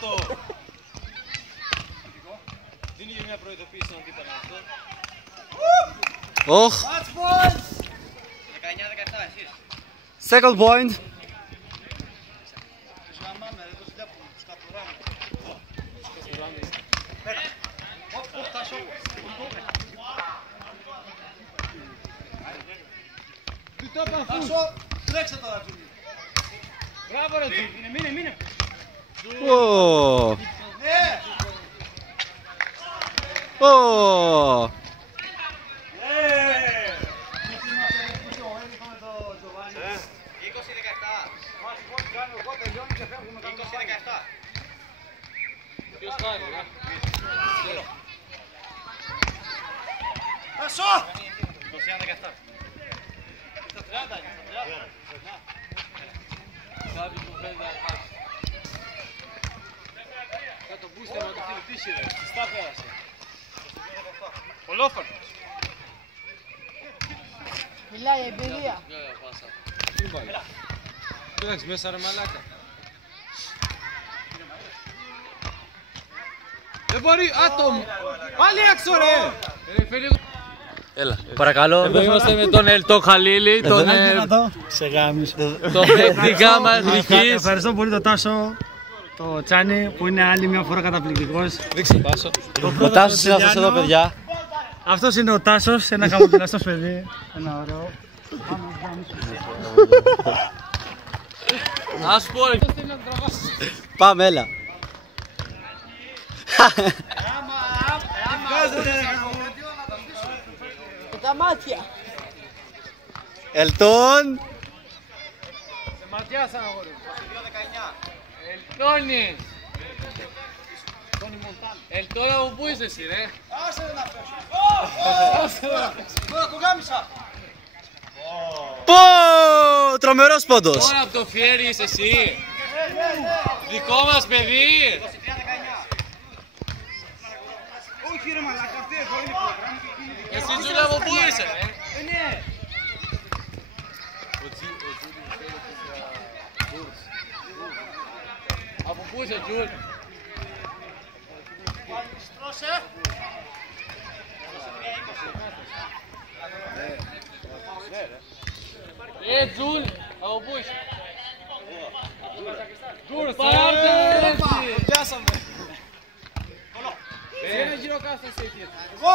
κάτω. Δίνει και μια προειδοποίηση στον αντίπαλο αυτό. Οχ. 19-17 εσείς. Second point. Τρέξε τώρα, Τζούλη. Μπράβο ρε Τζούλη, μείνε. Ω. Ναι. Ω. Πάσο! 21-17. Στα 30 είναι, στα 30. Κάποιος που φαίνεται να χάσει. Θα το μπούστερ με το χείλη τύχη ρε, συστά πέρασε. Ολόφωνος. Μιλάει εμπειρία. Τι βάλει. Κοίταξε μέσα ρε μαλάκα. Δεν μπορεί, άτομο. Πάλι έξω ρε. Έλα, παρακαλώ. Εδώ είμαστε με τον Ελτό Χαλίλη, τον τεχνικά μας δικής. Ευχαριστώ πολύ τον Τάσο, το Τσάνι που είναι άλλη μια φορά καταπληκτικός. Δείξε Τάσο. Ο Τάσος είναι αυτός εδώ, παιδιά. Αυτός είναι ο Τάσος, ένα χαμογελαστός παιδί. Ένα ωραίο. Ας πω ρε. Πάμε, έλα. Με τα μάτια. Ελτόν. Σε ματιά σαν αγόρι. 22-19. Ελτόνι. Ελτόν από πού είσαι εσύ ρε. Άσε να πέσω. Τώρα το γάμισα. Πω, τρομερός πόντος. Τώρα από το Φιέρι είσαι εσύ. Δικό μας παιδί. 23-19. Όχι ρε μαλάκα, αυτή εδώ είναι πρόγραμμα. Εσύ Τζούλα από πού είσαι ρε. Ναι. Από πού είσαι Τζούλ. Στρώσε. Τζούλ, από πού είσαι. Τζούλ, πάρτε έτσι. Πιάσαμε. Ένα γύρω κάστα σε εκεί. Εγώ.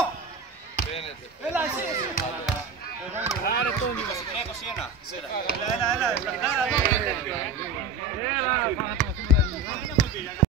Φαίνεται. Έλα εσύ. Άρε τον 21. Έλα.